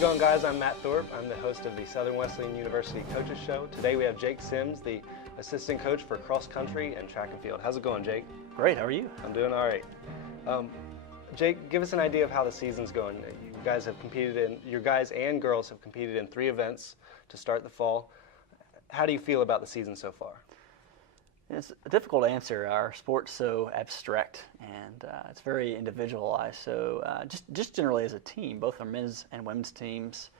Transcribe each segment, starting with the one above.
it going, guys? I'm Matt Thorpe. I'm the host of the Southern Wesleyan University Coaches Show. Today we have Jake Sims, the assistant coach for cross country and track and field. How's it going, Jake? Great, how are you? I'm doing all right. Jake, give us an idea of how the season's going. You guys have competed your guys and girls have competed in 3 events to start the fall. How do you feel about the season so far? It's a difficult answer. Our sport's so abstract and it's very individualized. So just generally as a team, both our men's and women's teams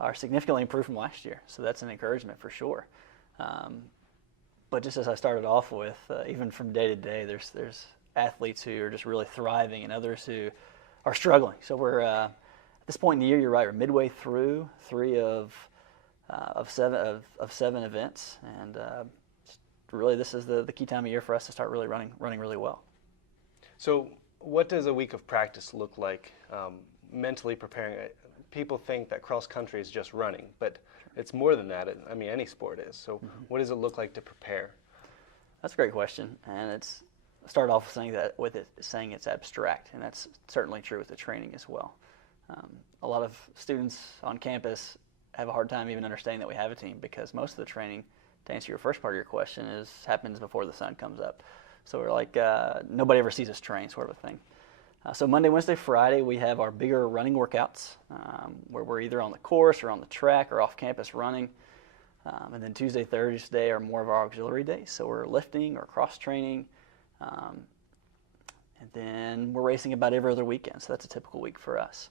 are significantly improved from last year. So that's an encouragement for sure. But just as I started off with, even from day to day, there's athletes who are just really thriving and others who are struggling. So we're at this point in the year, you're right, we're midway through 3 of 7 events, and really this is the key time of year for us to start really running really well. So what does a week of practice look like mentally preparing? People think that cross country is just running, but it's more than that. I mean, any sport is. So what does it look like to prepare? That's a great question, and it's start off saying it's abstract, and that's certainly true with the training as well. A lot of students on campus have a hard time even understanding that we have a team, because most of the training, to answer your first part of your question, happens before the sun comes up. So we're like, nobody ever sees us train, sort of a thing. So Monday, Wednesday, Friday, we have our bigger running workouts where we're either on the course or on the track or off campus running. And then Tuesday, Thursday are more of our auxiliary days. So we're lifting or cross training. And then we're racing about every other weekend. So that's a typical week for us.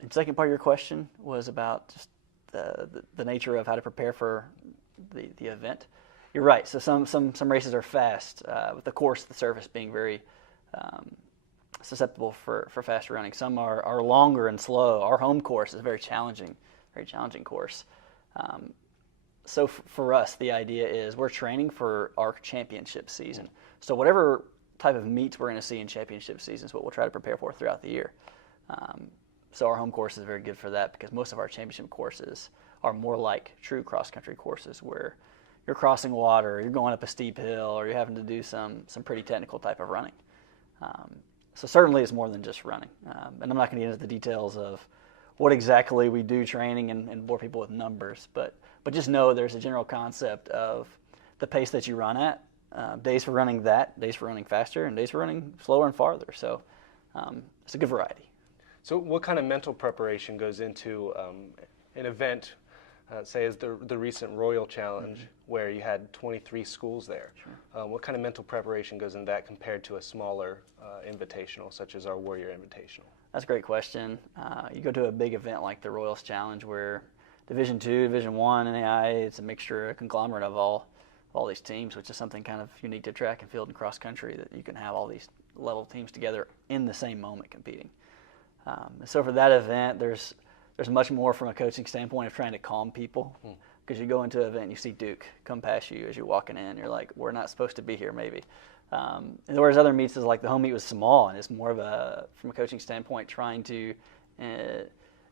And the second part of your question was about just the nature of how to prepare for the event. You're right. So some races are fast, with the course, the surface being very susceptible for fast running. Some are longer and slow. Our home course is a very challenging course. So for us, the idea is we're training for our championship season. So whatever type of meets we're going to see in championship season is what we'll try to prepare for throughout the year. So our home course is very good for that, because most of our championship courses are more like true cross-country courses where you're crossing water, you're going up a steep hill, or you're having to do some pretty technical type of running. So certainly it's more than just running. And I'm not going to get into the details of what exactly we do training and bore people with numbers, but just know there's a general concept of the pace that you run at, days for running that, days for running faster, and days for running slower and farther. So it's a good variety. So what kind of mental preparation goes into an event, say as the recent Royal Challenge, where you had 23 schools there? Sure. What kind of mental preparation goes into that compared to a smaller invitational, such as our Warrior Invitational? That's a great question. You go to a big event like the Royals Challenge, where Division II, Division I, NAIA, it's a mixture, a conglomerate of all these teams, which is something kind of unique to track and field and cross country, that you can have all these level teams together in the same moment competing. So for that event, there's much more from a coaching standpoint of trying to calm people, because you go into an event and you see Duke come past you as you're walking in, you're like, we're not supposed to be here maybe. And whereas other meets is like the home meet was small, and it's more of from a coaching standpoint, trying to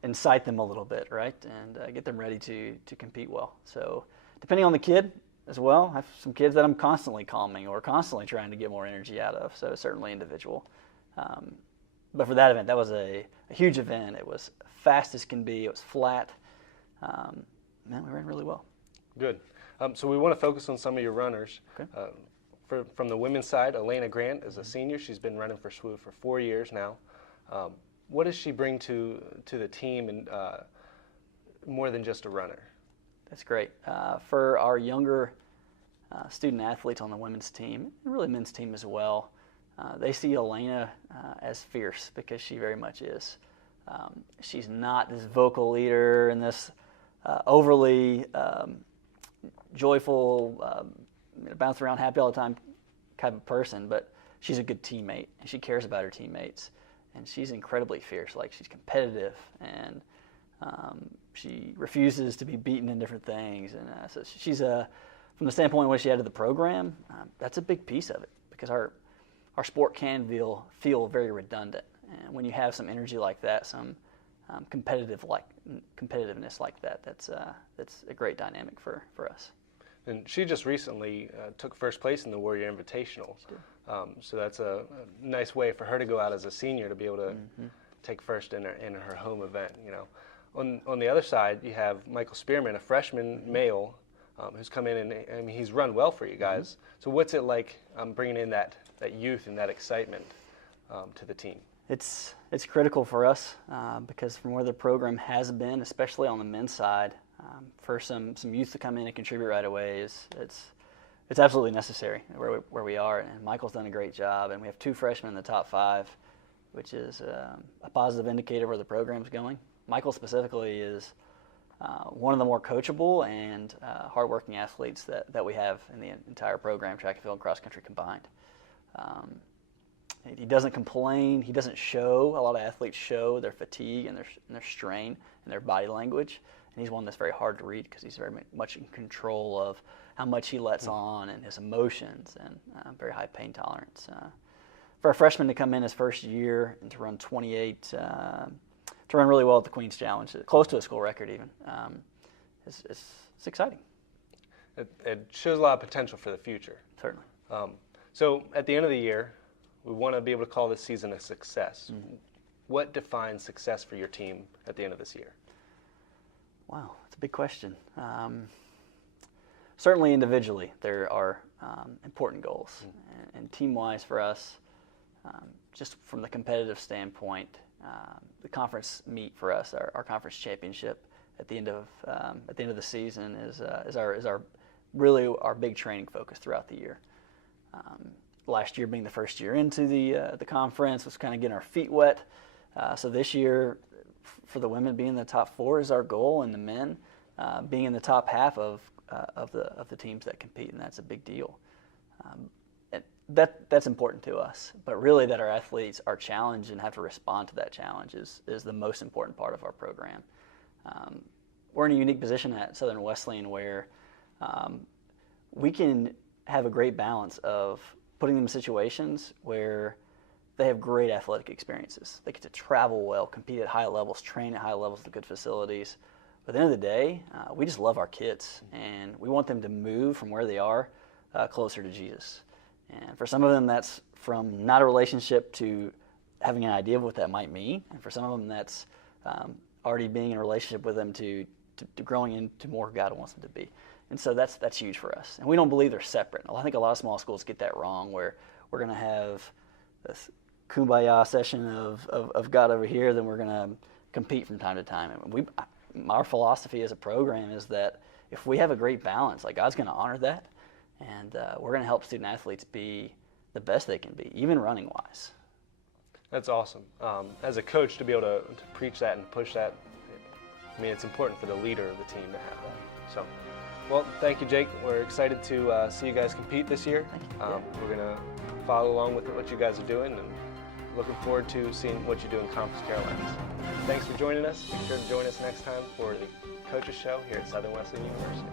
incite them a little bit, right, and get them ready to compete well. So depending on the kid as well, I have some kids that I'm constantly calming or constantly trying to get more energy out of, so it's certainly individual. But for that event, that was a huge event. It was fast as can be. It was flat. Man, we ran really well. Good. So we want to focus on some of your runners. Okay. From the women's side, Elena Grant is a senior. She's been running for SWU for 4 years now. What does she bring to the team, and more than just a runner? That's great. For our younger student athletes on the women's team, and really men's team as well, they see Elena as fierce, because she very much is. She's not this vocal leader and this overly joyful, bounce around happy all the time type of person, but she's a good teammate, and she cares about her teammates, and she's incredibly fierce. Like, she's competitive, and she refuses to be beaten in different things, and so she's from the standpoint of what she added to the program, that's a big piece of it, because our sport can feel very redundant, and when you have some energy like that, some competitiveness like that, that's a great dynamic for us. And she just recently took first place in the Warrior Invitational. So that's a nice way for her to go out as a senior to be able to take first in her home event. You know, On the other side, you have Michael Spearman, a freshman male, who's come in and I mean, he's run well for you guys. So what's it like bringing in that youth and that excitement to the team? It's critical for us because from where the program has been, especially on the men's side, for some youth to come in and contribute right away it's absolutely necessary where we are. And Michael's done a great job, and we have 2 freshmen in the top 5, which is a positive indicator where the program's going. Michael specifically is one of the more coachable and hardworking athletes that we have in the entire program, track and field and cross country combined. He doesn't complain. He doesn't show. A lot of athletes show their fatigue and their strain and their body language. And he's one that's very hard to read because he's very much in control of how much he lets on and his emotions and very high pain tolerance. For a freshman to come in his first year and to run 28, to run really well at the Queen's Challenge, close to a school record even, it's exciting. It shows a lot of potential for the future. Certainly. So at the end of the year, we want to be able to call this season a success. What defines success for your team at the end of this year? Wow, that's a big question. Certainly individually, there are important goals. And team-wise for us, just from the competitive standpoint, the conference meet for us, our conference championship at the end of the season is our really our big training focus throughout the year. Last year being the first year into the conference was kind of getting our feet wet. So this year, for the women, being in the top 4 is our goal, and the men being in the top half of the teams that compete, and that's a big deal. That's important to us, but really that our athletes are challenged and have to respond to that challenge is the most important part of our program. We're in a unique position at Southern Wesleyan where we can have a great balance of putting them in situations where they have great athletic experiences. They get to travel well, compete at high levels, train at high levels at good facilities. But at the end of the day, we just love our kids, and we want them to move from where they are closer to Jesus. And for some of them, that's from not a relationship to having an idea of what that might mean. And for some of them, that's already being in a relationship with them to growing into more God wants them to be. And so that's huge for us. And we don't believe they're separate. I think a lot of small schools get that wrong, where we're going to have this kumbaya session of God over here, then we're going to compete from time to time. And our philosophy as a program is that if we have a great balance, like God's going to honor that, and we're going to help student athletes be the best they can be, even running wise. That's awesome. As a coach, to be able to preach that and push that, I mean, it's important for the leader of the team to have that. So, well, thank you, Jake. We're excited to see you guys compete this year. We're going to follow along with what you guys are doing, and looking forward to seeing what you do in Conference Carolinas. Thanks for joining us. Be sure to join us next time for the Coaches Show here at Southern Wesleyan University.